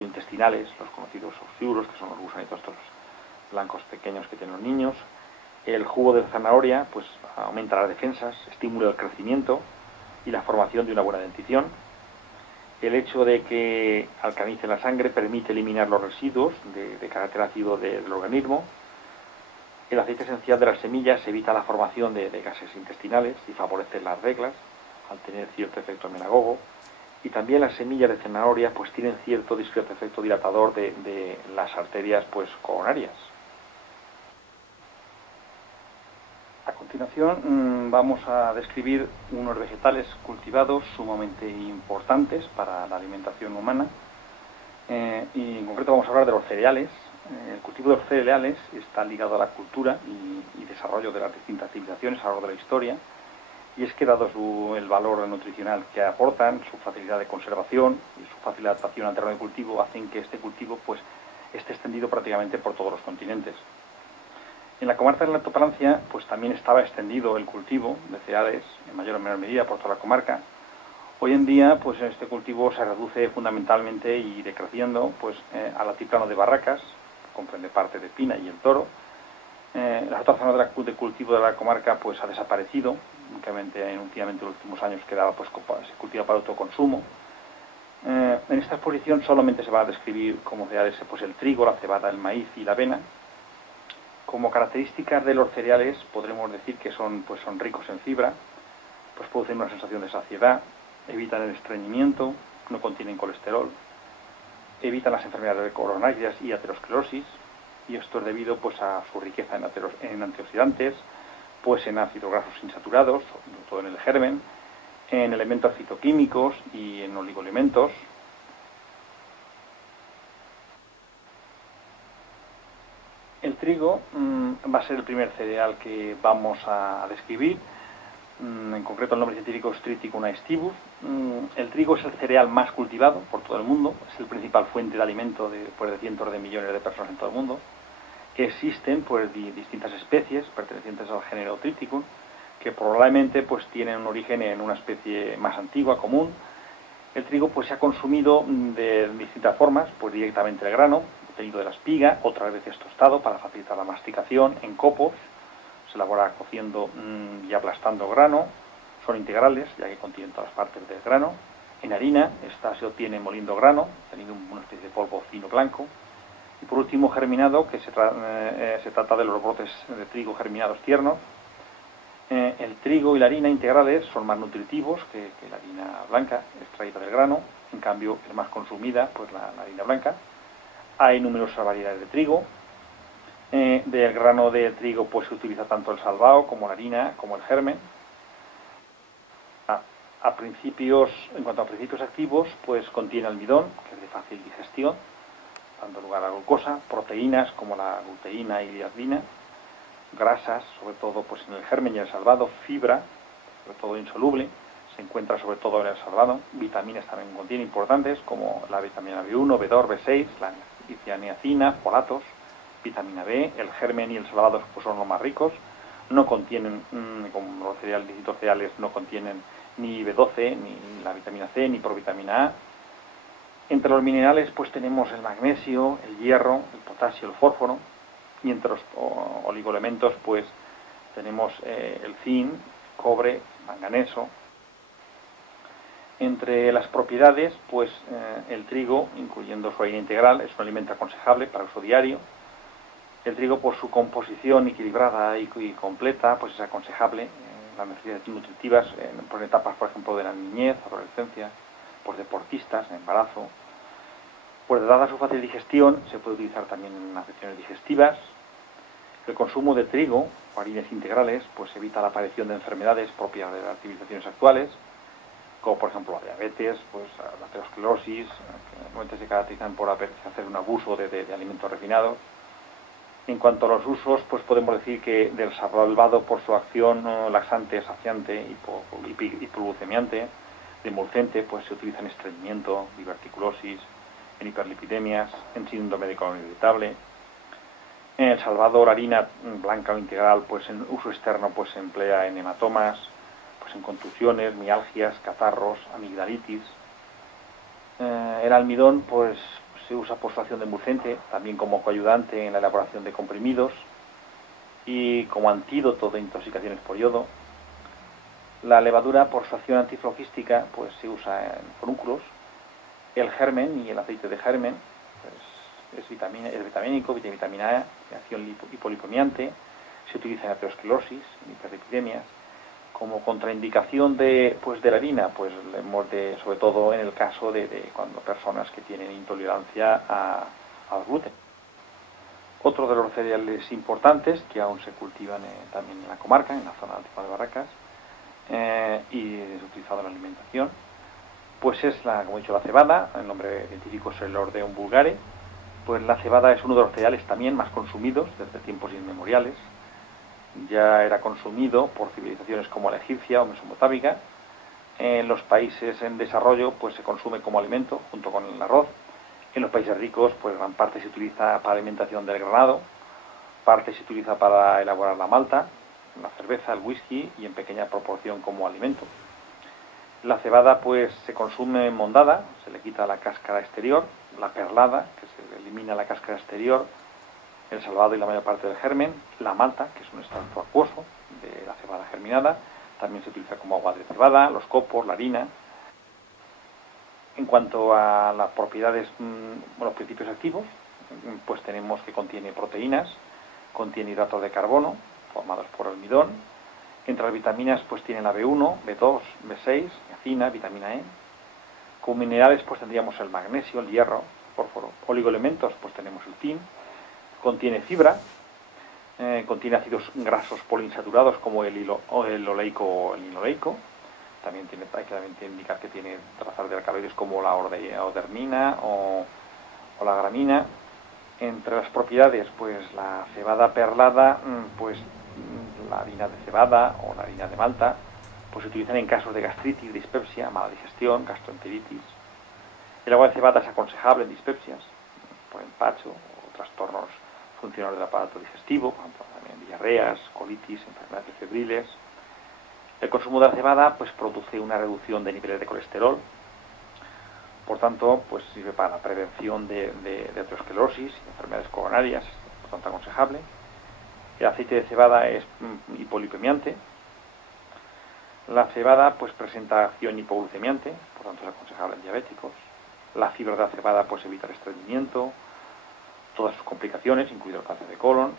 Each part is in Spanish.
intestinales, los conocidos oxiuros, que son los gusanitos estos blancos pequeños que tienen los niños. El jugo de zanahoria pues aumenta las defensas, estimula el crecimiento y la formación de una buena dentición. El hecho de que alcalinice la sangre permite eliminar los residuos de carácter ácido del organismo. El aceite esencial de las semillas evita la formación de gases intestinales y favorece las reglas al tener cierto efecto amenagogo. Y también las semillas de zanahoria pues tienen cierto discreto efecto dilatador de las arterias pues coronarias. A continuación vamos a describir unos vegetales cultivados sumamente importantes para la alimentación humana y en concreto vamos a hablar de los cereales. El cultivo de los cereales está ligado a la cultura y desarrollo de las distintas civilizaciones a lo largo de la historia, y es que dado el valor nutricional que aportan, su facilidad de conservación y su fácil adaptación al terreno de cultivo hacen que este cultivo pues esté extendido prácticamente por todos los continentes. En la comarca de la Alta Palancia pues también estaba extendido el cultivo de cereales en mayor o menor medida por toda la comarca. Hoy en día pues este cultivo se reduce fundamentalmente y decreciendo pues al altiplano de Barracas, que comprende parte de Pina y el Toro. Las otras zonas de cultivo de la comarca pues ha desaparecido, únicamente en los últimos años quedaba pues se cultiva para autoconsumo. En esta exposición solamente se va a describir como cereales pues el trigo, la cebada, el maíz y la avena. Como características de los cereales podremos decir que son ricos en fibra, pues producen una sensación de saciedad, evitan el estreñimiento, no contienen colesterol, evitan las enfermedades coronarias y aterosclerosis, y esto es debido pues a su riqueza en antioxidantes, pues en ácidos grasos insaturados, sobre todo en el germen, en elementos fitoquímicos y en oligoelementos. El trigo va a ser el primer cereal que vamos a describir. En concreto el nombre científico es Triticum aestivus. El trigo es el cereal más cultivado por todo el mundo, es el principal fuente de alimento de cientos de millones de personas en todo el mundo. Existen pues distintas especies pertenecientes al género Triticum que probablemente pues tienen un origen en una especie más antigua, común. El trigo pues se ha consumido de distintas formas, pues directamente el grano, obtenido de la espiga, otras veces tostado para facilitar la masticación, en copos, se elabora cociendo y aplastando grano, son integrales ya que contienen todas las partes del grano. En harina, esta se obtiene moliendo grano, teniendo una especie de polvo fino blanco. Y por último germinado, que se trata de los brotes de trigo germinados tiernos. El trigo y la harina integrales son más nutritivos que la harina blanca extraída del grano, en cambio es más consumida pues la harina blanca. Hay numerosas variedades de trigo. Del grano de trigo pues se utiliza tanto el salvado como la harina, como el germen. En cuanto a principios activos, pues contiene almidón, que es de fácil digestión, dando lugar a la glucosa, proteínas como la gluteína y gliadina, grasas, sobre todo pues en el germen y el salvado, fibra, sobre todo insoluble, se encuentra sobre todo en el salvado, vitaminas también contiene importantes como la vitamina B1, B2, B6, la niacina, folatos, vitamina B. El germen y el salvado pues son los más ricos, no contienen, como los distintos cereales, no contienen ni B12, ni la vitamina C, ni provitamina A. Entre los minerales pues tenemos el magnesio, el hierro, el potasio, el fósforo, y entre los oligoelementos pues tenemos el zinc, cobre, manganeso. Entre las propiedades pues el trigo, incluyendo su harina integral, es un alimento aconsejable para uso diario. El trigo por su composición equilibrada y completa pues es aconsejable las necesidades nutritivas por etapas, por ejemplo, de la niñez, adolescencia, por deportistas, en embarazo. Pues dada su fácil digestión, se puede utilizar también en afecciones digestivas. El consumo de trigo o harinas integrales pues evita la aparición de enfermedades propias de las civilizaciones actuales, como por ejemplo la diabetes, pues la aterosclerosis, que normalmente se caracterizan por hacer un abuso de alimentos refinados. En cuanto a los usos, pues podemos decir que del salvado por su acción laxante, saciante, hipoglucemiante, de emulcente, pues se utiliza en estreñimiento, diverticulosis, en hiperlipidemias, en síndrome de colon irritable. En el salvado, la harina blanca o integral, pues en uso externo, pues se emplea en hematomas, pues en contusiones, mialgias, catarros, amigdalitis. El almidón, pues se usa por su acción de emulsiente, también como coayudante en la elaboración de comprimidos y como antídoto de intoxicaciones por yodo. La levadura, por su acción antiflogística, pues se usa en forúnculos. El germen y el aceite de germen pues, es vitamínico, tiene vitamina A, de acción hipolipomiante, se utiliza en aterosclerosis, en hiperlipidemias. Como contraindicación de la harina, pues sobre todo en el caso de cuando personas que tienen intolerancia al gluten. Otro de los cereales importantes que aún se cultivan también en la comarca, en la zona alta de Barracas, y es utilizado en la alimentación, pues es como he dicho, la cebada. El nombre científico es el Ordeum vulgare. Pues la cebada es uno de los cereales también más consumidos desde tiempos inmemoriales. Ya era consumido por civilizaciones como la egipcia o mesopotámica. En los países en desarrollo pues se consume como alimento junto con el arroz. En los países ricos pues gran parte se utiliza para alimentación del ganado, parte se utiliza para elaborar la malta, la cerveza, el whisky y en pequeña proporción como alimento. La cebada pues se consume mondada, se le quita la cáscara exterior, la perlada, que se elimina la cáscara exterior, el salvado y la mayor parte del germen, la malta, que es un extracto acuoso de la cebada germinada, también se utiliza como agua de cebada, los copos, la harina. En cuanto a las propiedades, los principios activos, pues tenemos que contiene proteínas, contiene hidratos de carbono, formados por almidón. Entre las vitaminas pues tiene la B1, B2, B6, niacina, vitamina E. Como minerales pues tendríamos el magnesio, el hierro, fósforo. Oligoelementos pues tenemos el zinc. Contiene fibra, contiene ácidos grasos poliinsaturados como el oleico o el linoleico. También hay que indicar que tiene trazas de alcaloides como la odermina o la gramina. Entre las propiedades, pues la cebada perlada, pues la harina de cebada o la harina de malta, pues se utilizan en casos de gastritis, dispepsia, mala digestión, gastroenteritis. El agua de cebada es aconsejable en dispepsias, por empacho o trastornos funcionales del aparato digestivo, por ejemplo, también diarreas, colitis, enfermedades febriles. El consumo de la cebada pues produce una reducción de niveles de colesterol, por tanto pues sirve para la prevención de aterosclerosis y enfermedades coronarias, por tanto aconsejable. El aceite de cebada es hipolipemiante. La cebada pues presenta acción hipoglucemiante, por tanto es aconsejable en diabéticos. La fibra de la cebada pues evita el estreñimiento, todas sus complicaciones, incluido el cáncer de colon.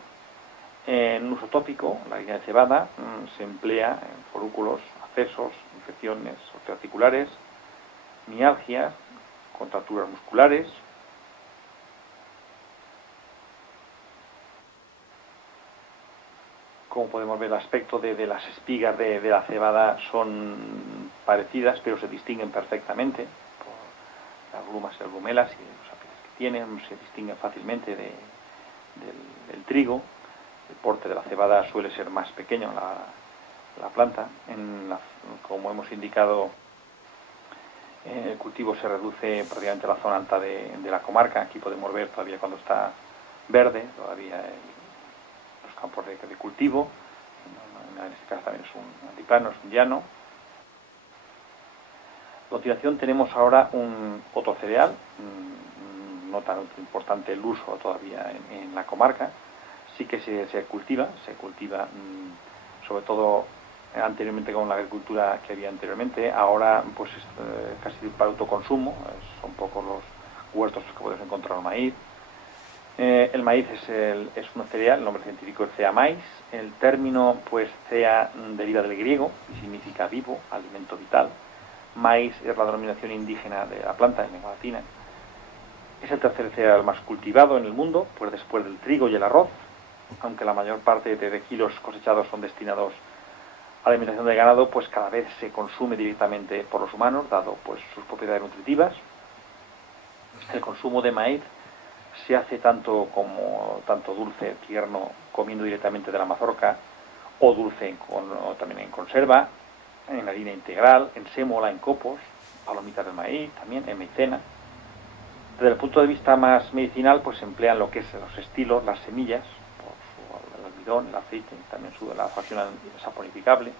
En uso tópico, la harina de cebada se emplea en forúnculos, accesos, infecciones osteoarticulares, mialgias, contracturas musculares. Como podemos ver, el aspecto de las espigas de la cebada son parecidas, pero se distinguen perfectamente por las glumas y las glumelas y los ápices que tienen, se distinguen fácilmente del trigo. El porte de la cebada suele ser más pequeño en la planta. Como hemos indicado, el cultivo se reduce prácticamente a la zona alta de la comarca. Aquí podemos ver todavía cuando está verde, todavía los campos de cultivo. En este caso también es un altiplano, es un llano. A continuación tenemos ahora otro cereal, no tan importante el uso todavía en la comarca. Sí que se cultiva sobre todo anteriormente con la agricultura que había anteriormente. Ahora pues es casi para autoconsumo, son pocos los huertos que podemos encontrar el maíz. El maíz es un cereal, el nombre científico es Cea mais. El término pues Cea deriva del griego y significa vivo, alimento vital. Maíz es la denominación indígena de la planta en lengua latina. Es el tercer cereal más cultivado en el mundo, pues después del trigo y el arroz, aunque la mayor parte de kilos cosechados son destinados a la alimentación del ganado, pues cada vez se consume directamente por los humanos, dado pues sus propiedades nutritivas. El consumo de maíz se hace tanto dulce, tierno, comiendo directamente de la mazorca, o dulce o también en conserva, en harina integral, en sémola, en copos, palomitas de maíz, también en maicena. Desde el punto de vista más medicinal, pues se emplean lo que es los estilos, las semillas, el almidón, el aceite, también la fracción saponificable.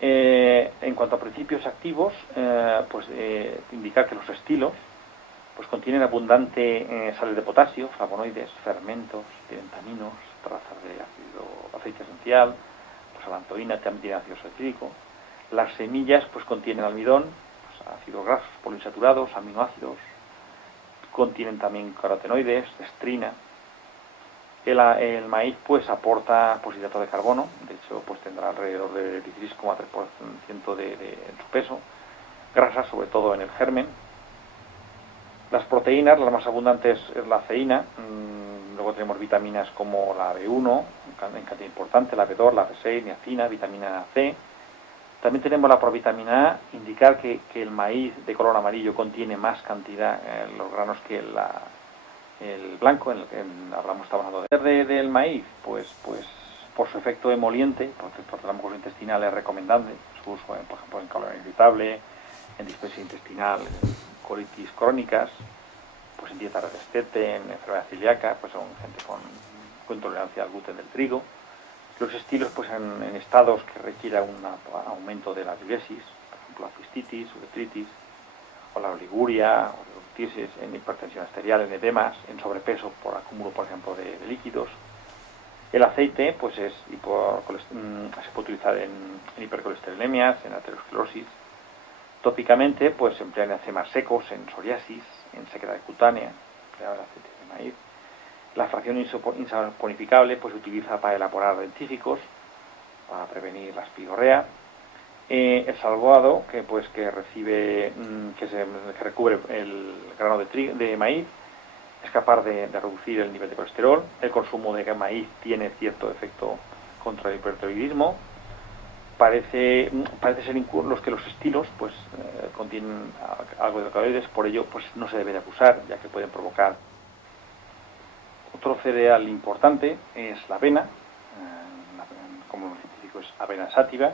En cuanto a principios activos, indicar que los estilos pues contienen abundante sales de potasio, flavonoides, fermentos, taminos, trazas de aceite esencial, pues alantoína, también tiene ácido salicílico. Las semillas pues contienen almidón, pues, ácidos grasos poliinsaturados, aminoácidos, contienen también carotenoides, estrina. El maíz pues aporta pues, hidrato de carbono, de hecho pues tendrá alrededor del 16,3% de su peso, grasas sobre todo en el germen. Las proteínas, las más abundantes es la ceína, luego tenemos vitaminas como la B1, en cantidad importante, la B2, la B6, niacina, vitamina C. También tenemos la provitamina A, indicar que el maíz de color amarillo contiene más cantidad los granos que el blanco, en el que estamos hablando del maíz, pues por su efecto emoliente, por la mucosa intestinal es recomendable su uso, por ejemplo, en colon irritable, en dispepsia intestinal, en colitis crónicas, pues en dieta restete, en enfermedad celíaca, pues son gente con intolerancia al gluten del trigo. Los estilos, pues en estados que requiera un aumento de la diuresis, por ejemplo la cistitis, uretritis, o la oliguria, o la urtisis, en hipertensión arterial, en edemas, en sobrepeso por acúmulo, por ejemplo, de líquidos. El aceite, pues se puede utilizar en hipercolesterolemias, en aterosclerosis. Tópicamente, pues se emplea en enzimas secos, en psoriasis, en sequedad cutánea, empleado el aceite de maíz. La fracción insaponificable pues se utiliza para elaborar dentífricos, para prevenir la espiorrea. El salvado, que recibe, que recubre el grano de maíz, es capaz de reducir el nivel de colesterol. El consumo de maíz tiene cierto efecto contra el hipertiroidismo. Parece ser los estilos contienen algo de alcaloides, por ello pues no se debe de abusar, ya que pueden provocar. Otro cereal importante es la avena, como el científico es avena sativa.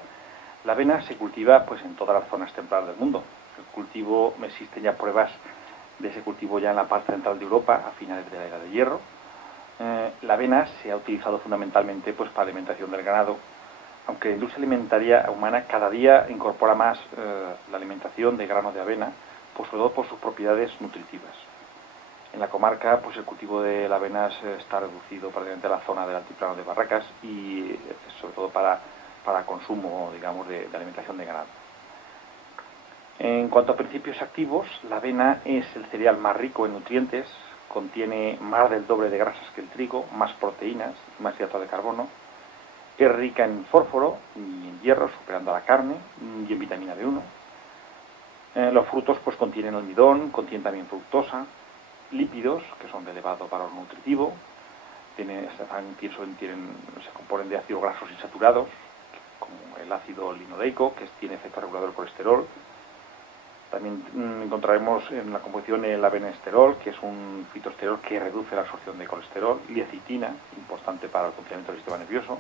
La avena se cultiva pues en todas las zonas templadas del mundo. El cultivo, existen ya pruebas de ese cultivo ya en la parte central de Europa a finales de la era de hierro. La avena se ha utilizado fundamentalmente pues para alimentación del ganado, aunque la industria alimentaria humana cada día incorpora más la alimentación de grano de avena, pues sobre todo por sus propiedades nutritivas. En la comarca, pues el cultivo de la avena está reducido prácticamente a la zona del altiplano de Barracas y sobre todo para consumo, digamos, de alimentación de ganado. En cuanto a principios activos, la avena es el cereal más rico en nutrientes, contiene más del doble de grasas que el trigo, más proteínas, más hidrato de carbono. Es rica en fósforo y en hierro, superando a la carne, y en vitamina B1. Los frutos pues contienen almidón, contienen también fructosa, lípidos, que son de elevado valor nutritivo, se componen de ácidos grasos insaturados, como el ácido linoleico, que tiene efecto regulador del colesterol. También encontraremos en la composición el avenesterol, que es un fitosterol que reduce la absorción de colesterol, liecitina, importante para el funcionamiento del sistema nervioso.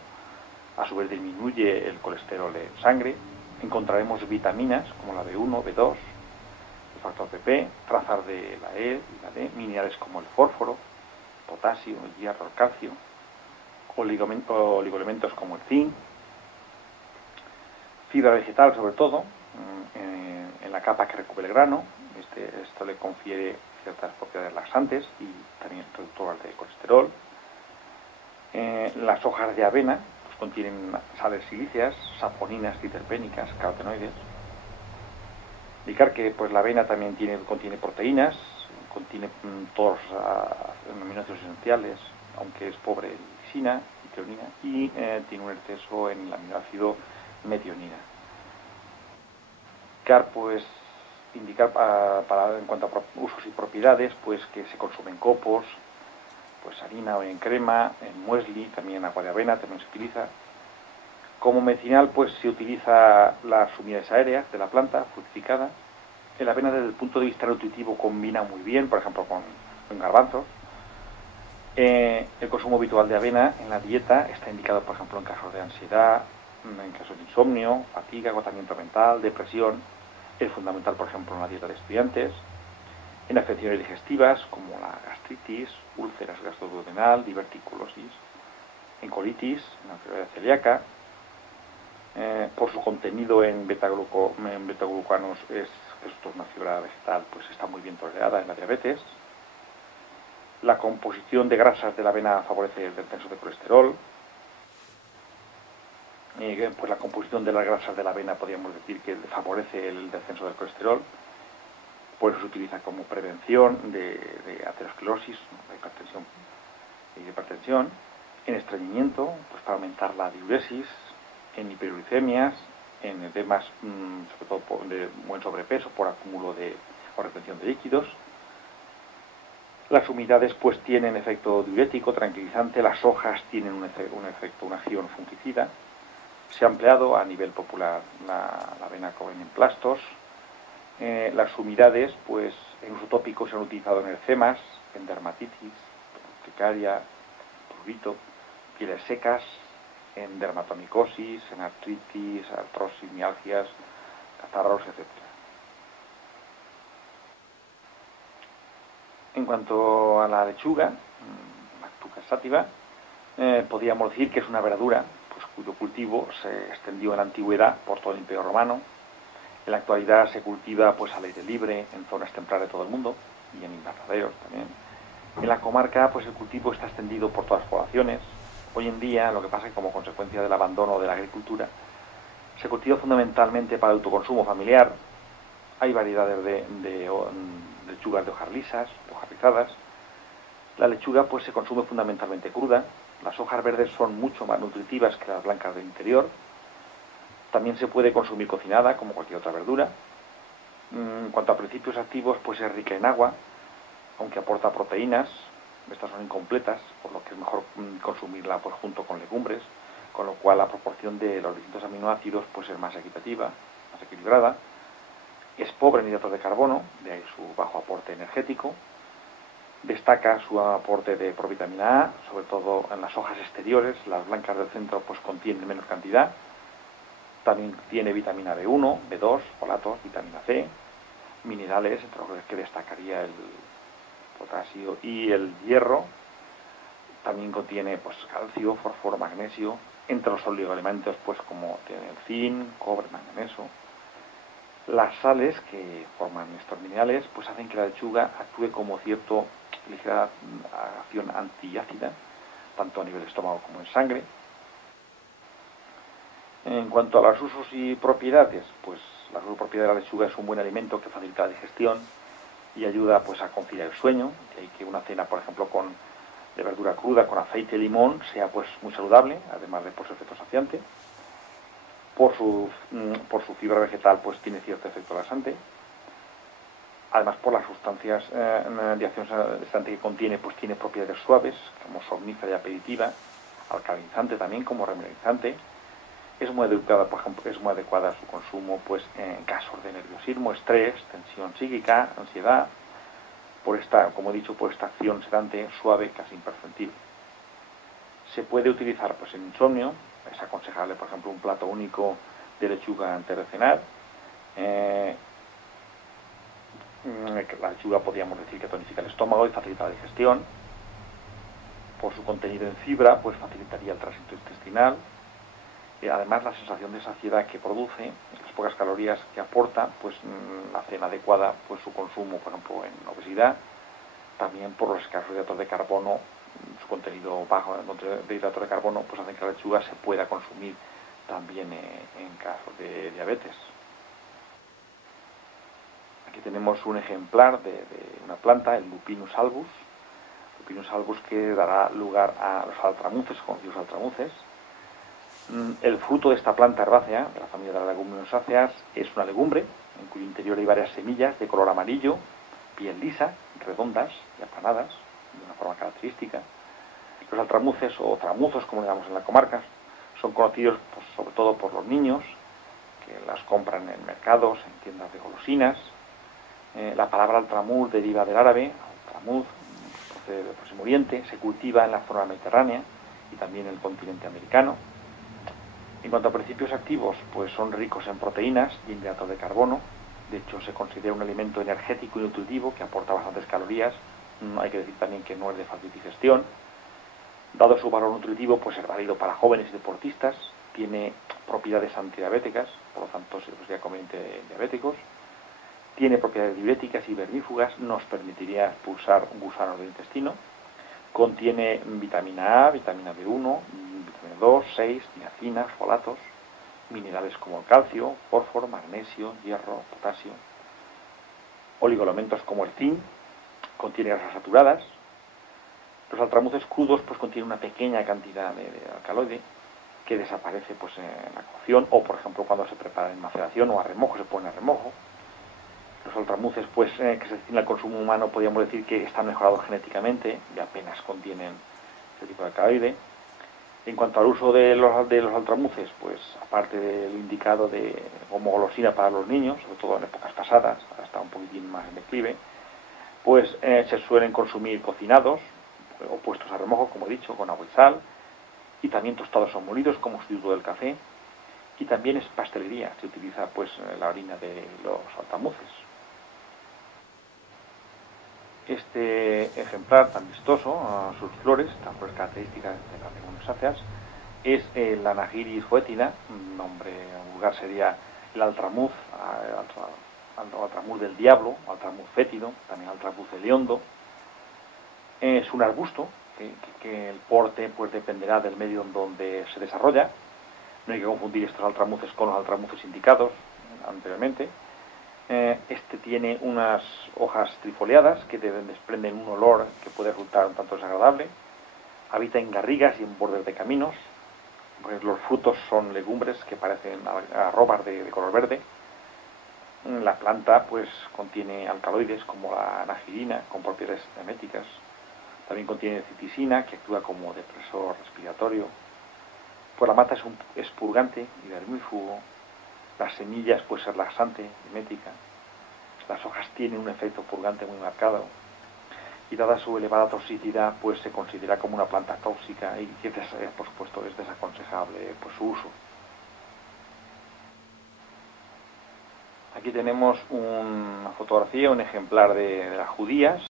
A su vez disminuye el colesterol en sangre. Encontraremos vitaminas como la B1, B2, el factor PP, trazas de la E y la D, minerales como el fósforo, potasio, el hierro, el calcio, oligoelementos como el zinc, fibra vegetal sobre todo, en la capa que recubre el grano. Esto le confiere ciertas propiedades laxantes y también reductoras de colesterol. Las hojas de avena contienen sales silíceas, saponinas, triterpénicas, carotenoides. Indicar que pues la avena también contiene proteínas, contiene todos los aminoácidos esenciales, aunque es pobre en lisina y treonina, y tiene un exceso en el aminoácido metionina. Indicar en cuanto a usos y propiedades, pues que se consume en copos, pues harina o en crema, en muesli, también en agua de avena también se utiliza. Como medicinal, pues se utiliza las unidades aéreas de la planta fructificada. La avena desde el punto de vista nutritivo combina muy bien, por ejemplo, con garbanzos. El consumo habitual de avena en la dieta está indicado, por ejemplo, en casos de ansiedad, en casos de insomnio, fatiga, agotamiento mental, depresión. Es fundamental, por ejemplo, en la dieta de estudiantes. En afecciones digestivas como la gastritis, úlceras gastroduodenal, diverticulosis, en colitis, en la enfermedad celíaca. por su contenido en betaglucanos, esto es una fibra vegetal, pues está muy bien tolerada en la diabetes. La composición de grasas de la avena favorece el descenso de colesterol. Pues la composición de las grasas de la avena podríamos decir que favorece el descenso del colesterol. Por eso se utiliza como prevención de aterosclerosis, de hipertensión, en estreñimiento, pues para aumentar la diuresis, en hiperuricemias, en edemas, sobre todo de buen sobrepeso por acúmulo o retención de líquidos. Las humedades pues tienen efecto diurético, tranquilizante, las hojas tienen un efecto, una acción fungicida. Se ha empleado a nivel popular la avena con emplastos. Las humedades, pues en uso tópico se han utilizado en eczemas, en dermatitis, urticaria, prurito, pieles secas, en dermatomicosis, en artritis, artrosis, mialgias, catarros, etc. En cuanto a la lechuga, Lactuca sativa, podríamos decir que es una verdura pues, cuyo cultivo se extendió en la antigüedad por todo el Imperio Romano. En la actualidad se cultiva pues al aire libre, en zonas templadas de todo el mundo y en invernaderos también. En la comarca pues el cultivo está extendido por todas las poblaciones. Hoy en día lo que pasa es que como consecuencia del abandono de la agricultura se cultiva fundamentalmente para el autoconsumo familiar. Hay variedades de lechugas de hojas lisas, hojas rizadas. La lechuga pues se consume fundamentalmente cruda. Las hojas verdes son mucho más nutritivas que las blancas del interior. También se puede consumir cocinada, como cualquier otra verdura. En cuanto a principios activos, pues es rica en agua, aunque aporta proteínas. Estas son incompletas, por lo que es mejor consumirla pues, junto con legumbres, con lo cual la proporción de los distintos aminoácidos pues, es más equitativa, más equilibrada. Es pobre en hidratos de carbono, de ahí su bajo aporte energético. Destaca su aporte de provitamina A, sobre todo en las hojas exteriores. Las blancas del centro pues, contienen menos cantidad. También tiene vitamina B1, B2, folatos, vitamina C, minerales, entre los que destacaría el potasio y el hierro. También contiene pues, calcio, fósforo, magnesio, entre los oligoelementos pues como tiene el zinc, cobre, manganeso. Las sales que forman estos minerales pues hacen que la lechuga actúe como cierto ligera acción antiácida, tanto a nivel estómago como en sangre. En cuanto a los usos y propiedades, pues la propiedad de la lechuga es un buen alimento que facilita la digestión y ayuda pues a conciliar el sueño, de ahí que una cena, por ejemplo, de verdura cruda con aceite y limón sea pues muy saludable, además de por su efecto saciante. Por su fibra vegetal pues tiene cierto efecto laxante. Además por las sustancias de acción laxante que contiene, pues tiene propiedades suaves, como somnífera y aperitiva, alcalinizante también como remineralizante. Es muy adecuada, por ejemplo, a su consumo pues en casos de nerviosismo, estrés, tensión psíquica, ansiedad, como he dicho, por esta acción sedante suave, casi imperceptible. Se puede utilizar pues en insomnio, es aconsejable, por ejemplo, un plato único de lechuga antes de cenar. La lechuga podríamos decir que tonifica el estómago y facilita la digestión. Por su contenido en fibra, pues facilitaría el tránsito intestinal. Además, la sensación de saciedad que produce, las pocas calorías que aporta, pues hacen adecuada pues, su consumo, por ejemplo, en obesidad. También por los escasos hidratos de carbono, su contenido bajo de hidratos de carbono, pues hacen que la lechuga se pueda consumir también en casos de diabetes. Aquí tenemos un ejemplar de una planta, el Lupinus albus. Lupinus albus que dará lugar a los altramuces, conocidos altramuces. El fruto de esta planta herbácea, de la familia de las leguminosáceas, es una legumbre, en cuyo interior hay varias semillas de color amarillo, piel lisa, redondas y aplanadas, de una forma característica. Los altramuces, o tramuzos, como le llamamos en la comarca, son conocidos pues, sobre todo por los niños, que las compran en mercados, en tiendas de golosinas. La palabra altramuz deriva del árabe, altramuz, procede del Próximo Oriente, se cultiva en la zona mediterránea y también en el continente americano. En cuanto a principios activos, pues son ricos en proteínas y en hidratos de carbono. De hecho, se considera un alimento energético y nutritivo que aporta bastantes calorías. Hay que decir también que no es de fácil digestión. Dado su valor nutritivo, pues es válido para jóvenes y deportistas. Tiene propiedades antidiabéticas, por lo tanto sería conveniente en diabéticos. Tiene propiedades diuréticas y vermífugas, nos permitiría expulsar gusanos del intestino. Contiene vitamina A, vitamina B1, vitamina 2, 6, niacina, folatos, minerales como el calcio, fósforo, magnesio, hierro, potasio, oligoelementos como el zinc, contiene grasas saturadas. Los altramuces crudos pues contienen una pequeña cantidad de alcaloide que desaparece pues en la cocción, o por ejemplo cuando se prepara en maceración o a remojo, se pone a remojo. Los altramuces pues que se destinan al consumo humano podríamos decir que están mejorados genéticamente y apenas contienen este tipo de alcaloide. En cuanto al uso de los altramuces, pues aparte del indicado como golosina para los niños, sobre todo en épocas pasadas, ahora está un poquitín más en declive, pues se suelen consumir cocinados o puestos a remojo, como he dicho, con agua y sal, y también tostados o molidos como sustituto del café, y también es pastelería, se utiliza pues la harina de los altramuces. Este ejemplar tan vistoso, sus flores, tan flores características de las leguminosáceas, es la Anagyris foetida, un nombre vulgar sería el altramuz, altramuz del diablo, altramuz fétido, también altramuz hediondo. Es un arbusto que el porte pues dependerá del medio en donde se desarrolla. No hay que confundir estos altramuces con los altramuces indicados anteriormente. Este tiene unas hojas trifoliadas que desprenden un olor que puede resultar un tanto desagradable. Habita en garrigas y en bordes de caminos. Pues los frutos son legumbres que parecen arrobas de color verde. La planta pues contiene alcaloides como la anahidrina con propiedades eméticas. También contiene citisina que actúa como depresor respiratorio. Pues la mata es purgante y vermífugo. Las semillas puede ser laxante, emética. Las hojas tienen un efecto purgante muy marcado. Y dada su elevada toxicidad, pues se considera como una planta tóxica y que, por supuesto, es desaconsejable pues, su uso. Aquí tenemos una fotografía, un ejemplar de las judías.